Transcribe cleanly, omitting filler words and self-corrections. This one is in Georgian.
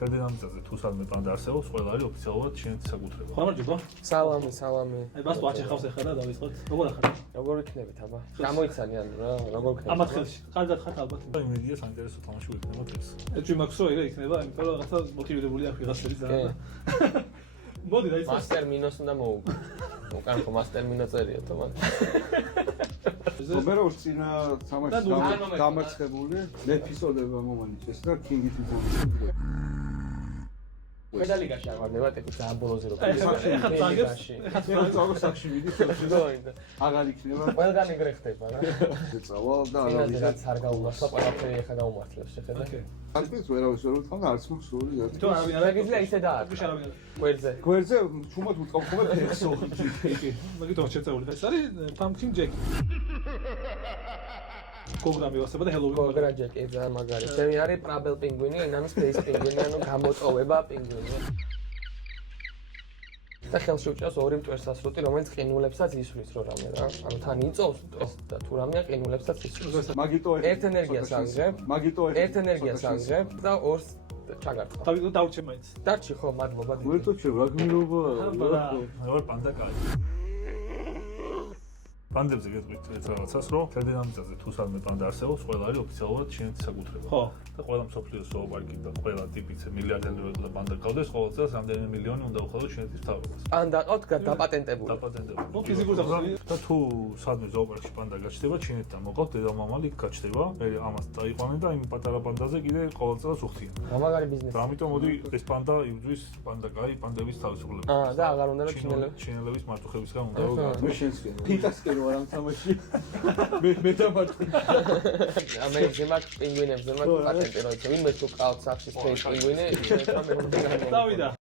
მთელ დინამიკაზე თუ სადმე პანდა არსებობს, ყველა არის ოფიციალურად ჩინეთის საკუთრება. ხომარჯობა. სალამი. აი ბას ვაჩე ხავს ახლა და დავიწყოთ. როგორ ახლა? როგორ იქნებით აბა? გამოიცანიან რა, როგორ იქნებით? ამათ ხელში. კარგად ხართ ალბათ. იმედია საინტერესო თამაში ვიქნება დღეს. ეჭვი მაქვს რომ ეგრე იქნება, იმიტომ რომ რაღაცა მოტივირებული აქვს ვიღაცები ძალიან. მოდი დაიწყოთ. მასტერ მინოს უნდა მოუგო. უკან ხო მასტერ მინო წერია თო მაგ. ოპერატორს წინა თამაში დამარცხებული ეპიზოდება მომანიჭეს და კინგით მოვიდა. პედალიგაში არ ვარ ნებატები ძალიან ბოლოზე რო ეხლა წაგებს. ეხლა წავო სახში მიდის გოინდა. აღარ იქნება. ყველგან ეგრე ხდება რა. წავალ და ანალიზაც არ გაუმართლა, ყველაფერი ეხა გაუმართლებს შეხედა. არც ვერავის ვერ ვთქვა და არც მაქვს სული რა. თუ არავინ არ შეგიძლია ისე დააკრა. გვერდზე. გვერდზე ჩუმად ვუტყავ ხოლმე ფეხსო. მაგითო შეწეული. ეს არის Pumpkin Jack. პროგრამი ვასება და Halloween. გოგრა ჯეკი ძალიან მაგარი. ჩემი არის პრაბელ პინგვინი, ინან Space პინგვინი, ანუ გამოტოვება პინგვინი. და ხელში უჭერს ორი მტვერსასრუტი, რომელიც ყინულებსაც ისვრის რო რამე რა. ანუ თან იწოვს და თუ რამეა ყინულებსაც ისვრის. მაგიტო ერთ ენერგიას აღგებ. მაგიტო ერთ ენერგიას აღგებ და ორს ჩაგარტყავ. დავუჩე მაინც. დარჩი ხო, მადლობა დიდი. ვერტოჩე რა გმირობა. მეორე პანდა კაი. პანდებზე გეტყვით ეს რაღაცას, რომ მთელ დინამიკაზე თუ სადმე პანდა არსებობს, ყველა არის ოფიციალურად ჩინეთის საკუთრება. ხო. და ყველა მსოფლიოს ზოოპარკი და ყველა ტიპის მილიარდერი და პანდა ყავდეს, ყოველ წელს რამდენიმე მილიონი უნდა უხადოს ჩინეთის მთავრობას. პანდა ყავთ დაპატენტებული. დაპატენტებული. ნუ ფიზიკურ სახში. და თუ სადმე ზოოპარკში პანდა გაჩნდება, ჩინეთთან მოყავთ დედამამალი იქ გაჩნდება, მე ამას დაიყვანენ და იმ პატარა პანდაზე კიდე ყოველ წელს უხდიან. გამაგარი ბიზნესი. და ამიტომ მოდი ეს პანდა იბრძვის პანდა კაი პანდების თავისუფლებას. და აღარ უნდა რომ ჩინელების მარტოხებისგან უნდა რომ მე შენსკენ. ფიტასკენ ვარ ამ თამაში. მე დამარტყი. ამერიკაში მაქვს პინგვინებზე მაქვს პატენტი, რომ ვინმე თუ ყავთ სახში Space პინგვინი, მე უნდა დავიდა.